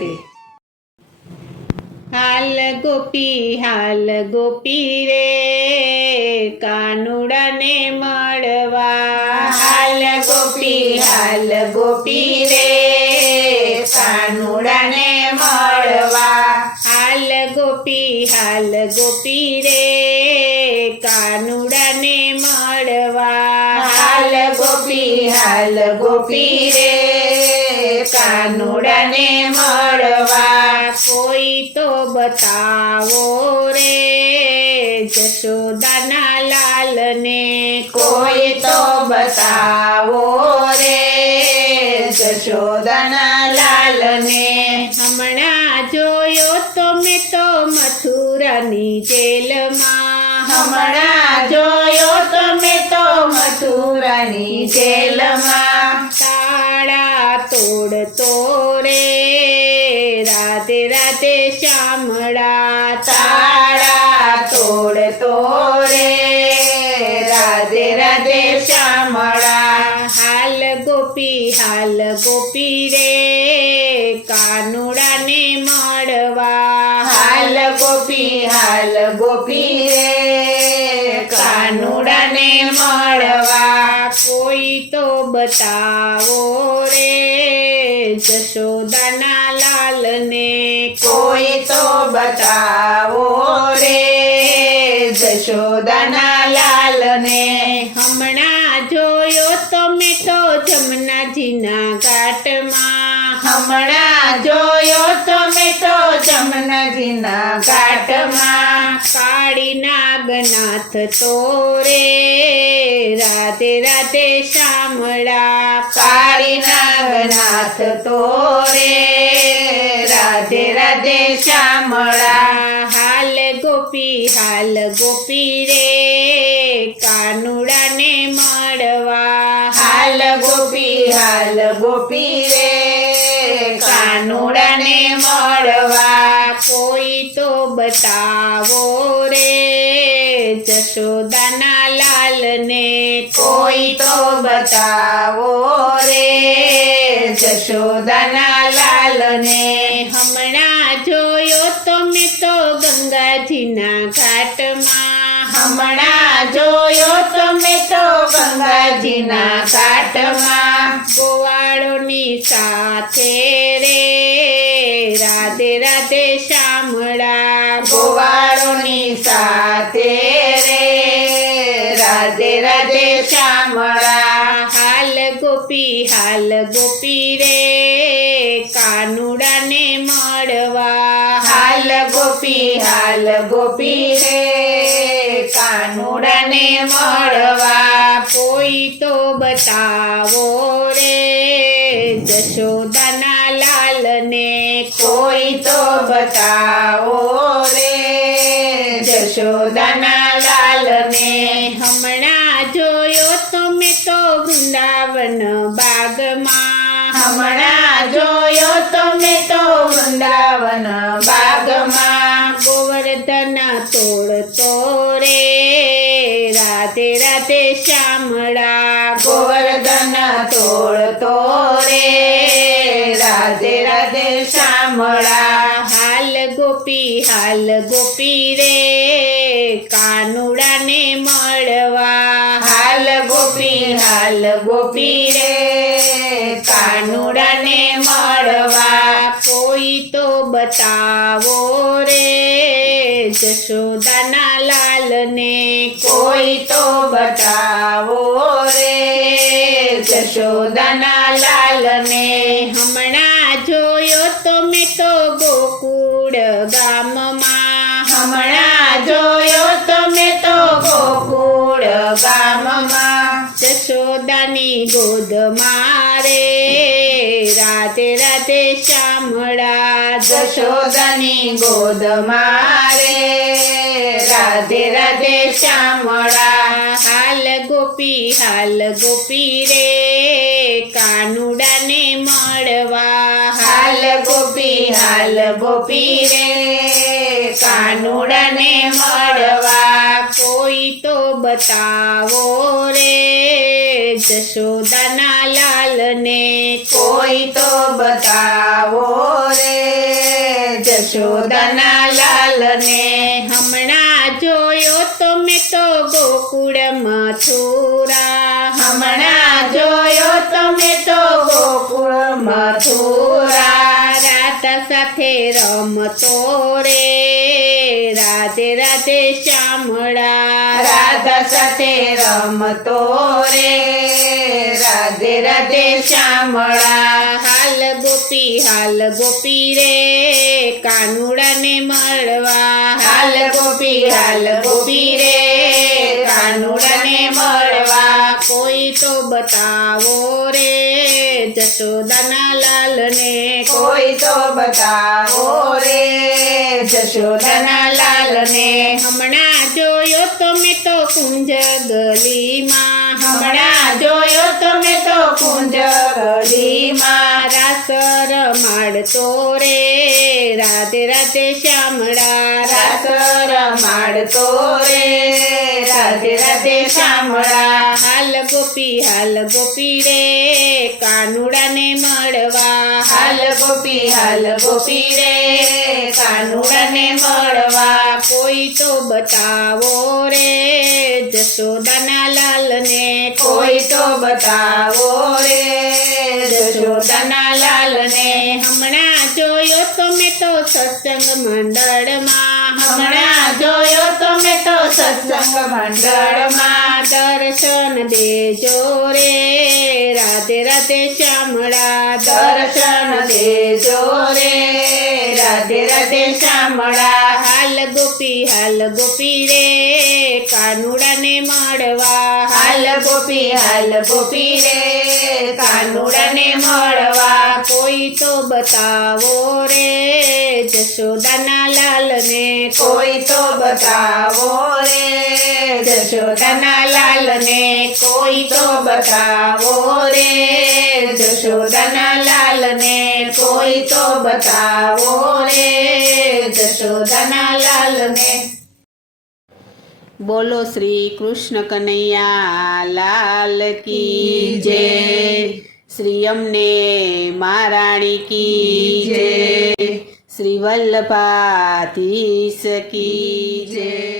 રાધે। હાલ ગોપી રે કાનુડાને મળવા। હાલ ગોપી રે કાનુડાને મળવા। હાલ ગોપી રે કાનુડાને મળવા। હાલ ગોપી રે કાનુડાને મળવા। કોઈ તો બતાવો રે જશોદાના લાલને। કોઈ તો બતાવો રે જશોદાના લાલને। હમણાં જોયો તો મેં તો મથુરાની જેલમાં। હમણાં જોયો તો મેં તો મથુરાની જેલમાં। તાળા તોડતો રે રાધે રાધે શામળા। તાળા તોડતો રે રાધે રાધે શામળા। હાલ ગોપી રે કાનુડાને મળવા। હાલ ગોપી રે કાનુડાને મળવા। કોઈ તો બતાવો રે જશોદાના લાલને। કોઈ તો બતાવો રે જશોદાના લાલને। હમણાં જોયો તો મેં તો જમનાજીના ઘાટમાં। હમણાં જોયો તો મેં તો જમનાજીના ઘાટમાં। કાળી નાગનાથ તો રે રાધે રાધે શામળા। કાળી નાગનાથ તો રે રાધે રાધે શામળા। હાલ ગોપી રે કાનુડાને મળવા। હાલ ગોપી રે કાનુડાને મળવા। કોઈ તો બતાવો રે જશોદાના લાલને। કોઈ તો બતાવો રે જશોદાના લાલને। હમણાં જોયો તો મેં તો ગંગાજીના ઘાટમાં। હમણાં જોયો તો મેં તો ગંગાજીના ઘાટમાં। ગોવાળોની સાથે રે રાધે રાધે શામળા। ગોવાળોની સાથે રે રાધે રાધે શામળા। હાલ ગોપી રે કાનુડાને મળવા। હાલ ગોપી રે કાનુડાને મળવા। કોઈ તો બતાવો રે જશોદાના લાલને। કોઈ તો બતાવો રે જશોદાના લાલને। હમણાં જોયો તો મેં તો વૃંદાવન બાગમાં। હમણાં જોયો તો મેં તો વૃંદાવન બાગમાં। ગોવર્ધન તોડતો રે રાધે રાધે શામળા। ગોવર્ધન તોડતો રે રાધે રાધે શામળા। હાલ ગોપી રે કાનુડાને મળવા। હાલ ગોપી રે કાનુડાને મળવા। કોઈ તો બતાવો રે જશોદાના લાલને। કોઈ તો બતાવો રે જશોદાના લાલને। હમણાં જોયો તો મેં તો ગોકુળ ગામમાં। હમણાં જોયો તો મેં તો ગોકુળ ગામમાં। જશોદાની ગોદમાં રે રાધે રાધે શામળા। જશોદાની ગોદમાં રે રાધે રાધે શામળા। હાલ ગોપી રે કાનુડાને મળવા। હાલ ગોપી રે કાનુડાને મળવા। કોઈ તો બતાવો રે જશોદાના લાલને। કોઈ તો બતાવો રે જશોદાના લાલને. હમણાં જોયો તો મેં તો ગોકુળ મથુરા. હમણાં જોયો તમે તો ગોકુળ મથુરા. રાધા સાથે રમતો રે રાધે રાધે શ્યામળા. રાધા સાથે રમતો રે રાધે રાધે શ્યામળા. હાલ ગોપી રે કાનુડાને મળવા. હાલ ગોપી રે કાનુડાને મળવા. કોઈ તો બતાવો રે જશોદાના લાલને. કોઈ તો બતાવો રે જશોદાના લાલને. હમણાં જોયો તો મેં તો કુંજ ગલીમાં. હમણાં જોયો તમે તો કુંજ ગલીમાં. રાસ રમાડતો રે રાધે રાધે શ્યામળા. રાસ રમાડતો રે રાધે રાધે શ્યામળા. હાલ ગોપી રે કાનુડાને મળવા. હાલ ગોપી રે કાનુડાને મળવા. કોઈ તો બતાવો રે જશોદાના લાલને. કોઈ તો બતાવો રે જશોદાના લાલને. હમણાં જોયો તો મેં તો સત્સંગ મંડળમાં. હમણાં જોયો તમે તો સત્સંગ મંડળમાં. દર્શન દેજો રે રાધે રાધે શ્યામળા. દર્શન દેજો રે રાધે રાધે શ્યામળા. હાલ ગોપી રે કાનુડાને મળવા. હાલ ગોપી રે કાનુડાને મળવા. કોઈ તો બતાવો રે જશોદાના લાલને. કોઈ તો બતાવો રે જશોદાના લાલને. કોઈ તો બતાવો રે જશોદાના લાલને. કોઈ તો બતાવો રે જશોદાના લાલને. બોલો શ્રી કૃષ્ણ કનૈયા લાલ કી જય. શ્રી અમને મહારાણી કી જય. શ્રી વલ્લભાધીશ કી જય.